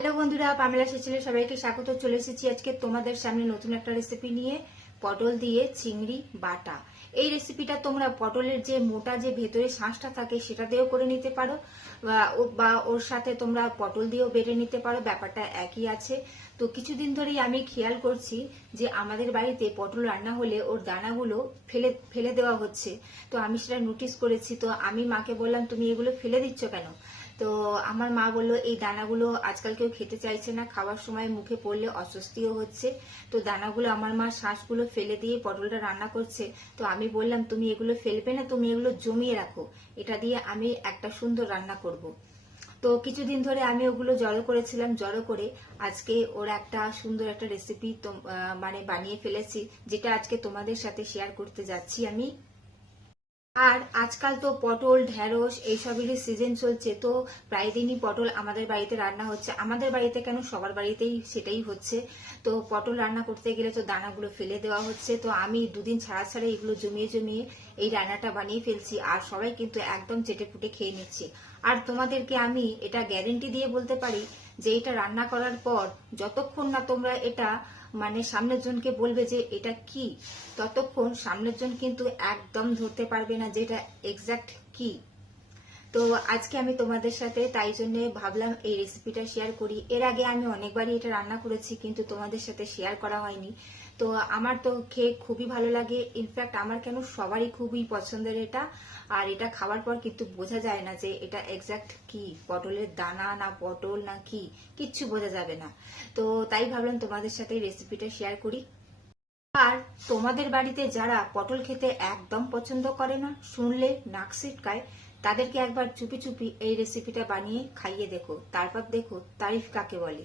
Hello বন্ধুরা, Pamela সেচেলে সবাইকে স্বাগত। চলে এসেছি আজকে তোমাদের সামনে নতুন একটা রেসিপি নিয়ে, পটল দিয়ে চিংড়ি বাটা। এই রেসিপিটা তোমরা পটলের যে মোটা যে ভেতরে শাঁসটা থাকে, সেটা দিয়েও করে নিতে পারো, বা- ওর সাথে তোমরা পটল দিয়েও বেটে নিতে পারো, ব্যাপারটা একই আছে। তো কিছুদিন ধরেই আমি খেয়াল করছি যে আমাদের বাড়িতে পটল রান্না হলে ওর দানাগুলো ফেলে ফেলে দেওয়া হচ্ছে। তো আমি সেটা নোটিস করেছি। তো আমি মাকে বললাম, তুমি এগুলো ফেলে দিচ্ছ কেন? তো আমার মা বলল, এই দানাগুলো আজকাল কেউ খেতে চাইছে না, খাওয়ার সময় মুখে পড়লে অস্বস্তিও হচ্ছে। তো দানাগুলো আমার মা শ্বাসগুলো ফেলে দিয়ে পটলটা রান্না করছে। তো আমি বললাম, তুমি এগুলো ফেলবে না, তুমি এগুলো জমিয়ে রাখো। এটা দিয়ে আমি একটা সুন্দর রান্না করব। তো কিছুদিন ধরে আমি ওগুলো জড়ো করেছিলাম, জড়ো করে আজকে ওর একটা সুন্দর একটা রেসিপি মানে বানিয়ে ফেলেছি, যেটা আজকে তোমাদের সাথে শেয়ার করতে যাচ্ছি আমি। আর আজকাল তো পটল ঢ্যাঁড়স এইসবেরই সিজন চলছে, তো প্রায় দিনই পটল আমাদের বাড়িতে রান্না হচ্ছে। আমাদের বাড়িতে কেন সবার বাড়িতেই সেটাই হচ্ছে। তো পটল রান্না করতে গেলে তো দানাগুলো ফেলে দেওয়া হচ্ছে। তো আমি দুদিন ছাড়া ছাড়া এগুলো জমিয়ে জমিয়ে এই রান্নাটা বানিয়ে ফেলছি আর সবাই কিন্তু একদম চেটে ফুটে খেয়ে নিচ্ছে। আর তোমাদেরকে আমি এটা গ্যারেন্টি দিয়ে বলতে পারি যে এটা রান্না করার পর যতক্ষণ না তোমরা এটা মানে সামনের জনকে বলবে যে এটা কি, ততক্ষণ সামনের জন কিন্তু একদম ধরতে পারবে না যে এটা এক্সাক্ট কি। তো আজকে আমি তোমাদের সাথে তাই জন্য ভাবলাম এই রেসিপিটা শেয়ার করি। এর আগে আমি অনেকবারই এটা রান্না করেছি কিন্তু তোমাদের সাথে শেয়ার করা হয়নি। তো আমার তো খেয়ে খুবই ভালো লাগে। ইনফ্যাক্ট আমার কেন সবারই খুবই পছন্দের এটা। আর এটা খাওয়ার পর কিন্তু বোঝা যায় না যে এটা এক্সাক্ট কি? পটলের দানা না পটল না কি? কিচ্ছু বোঝা যাবে না। তো তাই ভাবলাম তোমাদের সাথে রেসিপিটা শেয়ার করি। আর তোমাদের বাড়িতে যারা পটল খেতে একদম পছন্দ করে না, শুনলে নাক সিটকায় তাদেরকে একবার চুপি চুপি এই রেসিপিটা বানিয়ে খাইয়ে দেখো। তারপর দেখো তারিফ কাকে বলে।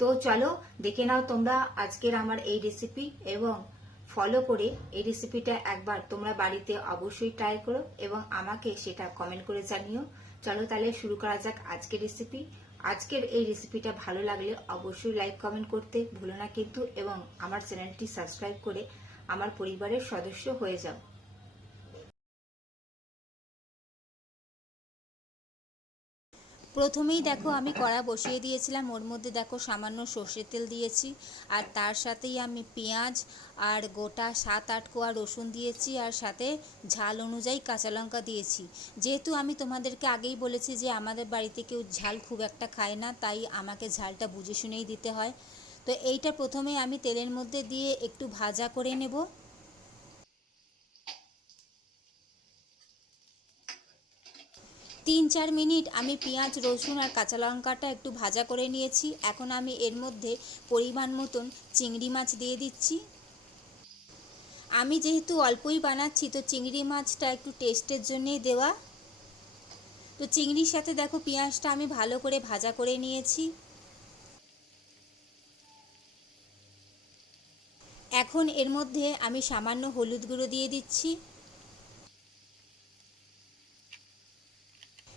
তো চলো দেখে নাও তোমরা আজকের আমার এই রেসিপি এবং ফলো করে এই রেসিপিটা একবার তোমরা বাড়িতে অবশ্যই ট্রাই করো এবং আমাকে সেটা কমেন্ট করে জানিও। চলো তাহলে শুরু করা যাক আজকের রেসিপি আজকের এই রেসিপিটা ভালো লাগলে অবশ্যই লাইক কমেন্ট করতে ভুলো না কিন্তু এবং আমার চ্যানেলটি সাবস্ক্রাইব করে আমার পরিবারের সদস্য হয়ে যাও। প্রথমেই দেখো আমি কড়া বসিয়ে দিয়েছিলাম, ওর মধ্যে দেখো সামান্য সর্ষের তেল দিয়েছি, আর তার সাথেই আমি পেঁয়াজ আর গোটা সাত আট কোয়া রসুন দিয়েছি, আর সাথে ঝাল অনুযায়ী কাঁচা লঙ্কা দিয়েছি। যেহেতু আমি তোমাদেরকে আগেই বলেছি যে আমাদের বাড়িতে কেউ ঝাল খুব একটা খায় না, তাই আমাকে ঝালটা বুঝে শুনেই দিতে হয়। তো এইটা প্রথমে আমি তেলের মধ্যে দিয়ে একটু ভাজা করে নেব। তিন চার মিনিট আমি পেঁয়াজ, রসুন আর কাঁচা লঙ্কাটা একটু ভাজা করে নিয়েছি। এখন আমি এর মধ্যে পরিমাণ মতন চিংড়ি মাছ দিয়ে দিচ্ছি। আমি যেহেতু অল্পই বানাচ্ছি, তো চিংড়ি মাছটা একটু টেস্টের জন্যেই দেওয়া। তো চিংড়ির সাথে দেখো পেঁয়াজটা আমি ভালো করে ভাজা করে নিয়েছি। এখন এর মধ্যে আমি সামান্য হলুদ গুঁড়ো দিয়ে দিচ্ছি।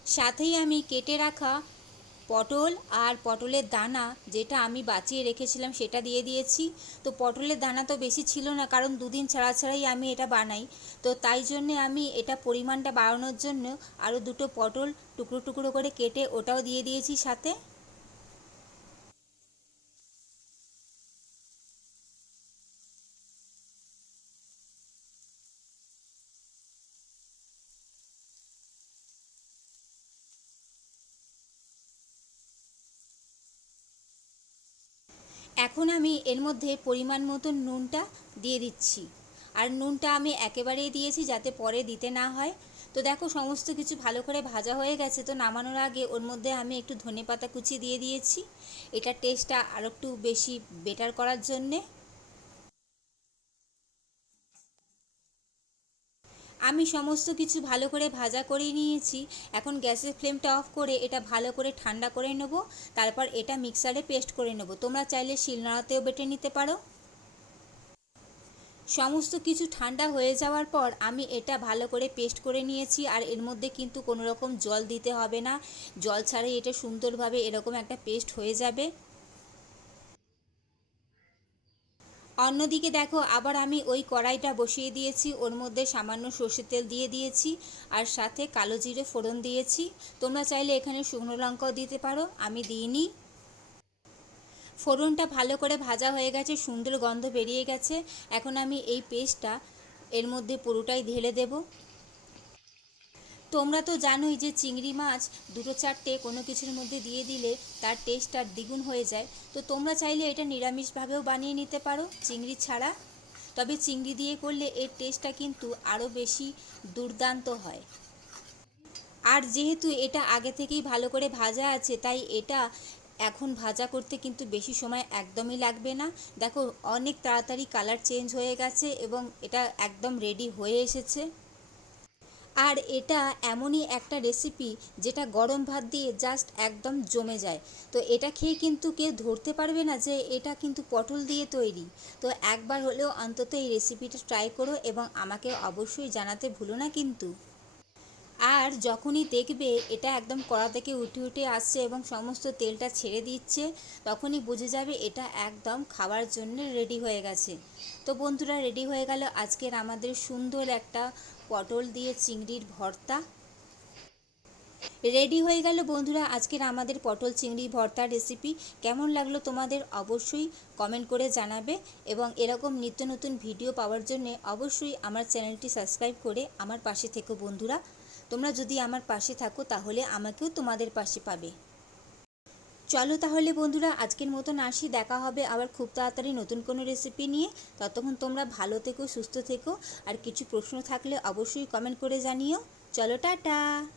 সাথেই আমি কেটে রাখা পটল আর পটলের দানা যেটা আমি বাঁচিয়ে রেখেছিলাম সেটা দিয়ে দিয়েছি। তো পটলের দানা তো বেশি ছিল না, কারণ দুদিন ছাড়া ছাড়াই আমি এটা বানাই। তো তাই জন্যে আমি এটা পরিমাণটা বাড়ানোর জন্য আরও দুটো পটল টুকরো টুকরো করে কেটে ওটাও দিয়ে দিয়েছি সাথে। এখন আমি এর মধ্যে পরিমাণ মতো নুনটা দিয়ে দিচ্ছি। আর নুনটা আমি একেবারেই দিয়েছি যাতে পরে দিতে না হয়। তো দেখো, সমস্ত কিছু ভালো করে ভাজা হয়ে গেছে। তো নামানোর আগে ওর মধ্যে আমি একটু ধনে পাতা কুচি দিয়ে দিয়েছি। এটা টেস্টটা আরও একটু বেশি বেটার করার জন্যে। আমি সমস্ত কিছু ভালো করে ভাজা করে নিয়েছি। এখন গ্যাসের ফ্লেমটা অফ করে এটা ভালো করে ঠান্ডা করে নেব। তারপর এটা মিক্সারে পেস্ট করে নেব। তোমরা চাইলে শিলনোড়াতেও বেটে নিতে পারো। সমস্ত কিছু ঠান্ডা হয়ে যাওয়ার পর আমি এটা ভালো করে পেস্ট করে নিয়েছি। আর এর মধ্যে কিন্তু কোনো রকম জল দিতে হবে না। জল ছাড়াই এটা সুন্দরভাবে এরকম একটা পেস্ট হয়ে যাবে। অন্যদিকে দেখো, আবার আমি ওই কড়াইটা বসিয়ে দিয়েছি, ওর মধ্যে সামান্য সর্ষের তেল দিয়ে দিয়েছি, আর সাথে কালো জিরে ফোড়ন দিয়েছি। তোমরা চাইলে এখানে শুকনো লঙ্কাও দিতে পারো, আমি দিইনি। ফোড়নটা ভালো করে ভাজা হয়ে গেছে, সুন্দর গন্ধ বেরিয়ে গেছে। এখন আমি এই পেস্টটা এর মধ্যে পুরোটাই ঢেলে দেব। তোমরা তো জানোই যে চিংড়ি মাছ দুটো চারটে কোনো কিছুর মধ্যে দিয়ে দিলে তার টেস্ট আর দ্বিগুণ হয়ে যায়। তো তোমরা চাইলে এটা নিরামিষভাবেও বানিয়ে নিতে পারো চিংড়ি ছাড়া। তবে চিংড়ি দিয়ে করলে এর টেস্টটা কিন্তু আরও বেশি দুর্দান্ত হয়। আর যেহেতু এটা আগে থেকেই ভালো করে ভাজা আছে, তাই এটা এখন ভাজা করতে কিন্তু বেশি সময় একদমই লাগবে না। দেখো, অনেক তাড়াতাড়ি কালার চেঞ্জ হয়ে গেছে এবং এটা একদম রেডি হয়ে এসেছে। আর এটা এমনই একটা রেসিপি যেটা গরম ভাত দিয়ে জাস্ট একদম জমে যায়। তো এটা খেয়ে কিন্তু কেউ ধরতে পারবে না যে এটা কিন্তু পটল দিয়ে তৈরি। তো একবার হলেও অন্তত এই রেসিপিটা ট্রাই করো এবং আমাকে অবশ্যই জানাতে ভুলো না কিন্তু। আর যখনই দেখবে এটা একদম কড়া থেকে উঠে উঠে আসছে এবং সমস্ত তেলটা ছেড়ে দিচ্ছে, তখনই বুঝে যাবে এটা একদম খাওয়ার জন্য রেডি হয়ে গেছে। তো বন্ধুরা রেডি হয়ে গেল আজকের আমাদের সুন্দর একটা পটল দিয়ে চিংড়ির ভর্তা। রেডি হয়ে গেল বন্ধুরা আজকের আমাদের পটল চিংড়ি ভর্তা রেসিপি কেমন লাগল তোমাদের অবশ্যই কমেন্ট করে জানাবে এবং এরকম নিত্য নতুন ভিডিও পাওয়ার জন্য অবশ্যই আমার চ্যানেলটি সাবস্ক্রাইব করে আমার পাশে থেকো বন্ধুরা। তোমরা যদি আমার পাশে থাকো, তাহলে আমাকেও তোমাদের পাশে পাবে। চলো তাহলে বন্ধুরা, আজকের মতন আসি। দেখা হবে আবার খুব তাড়াতাড়ি নতুন কোনো রেসিপি নিয়ে। ততক্ষণ তোমরা ভালো থেকো, সুস্থ থেকো। আর কিছু প্রশ্ন থাকলে অবশ্যই কমেন্ট করে জানিও। চলো, টাটা!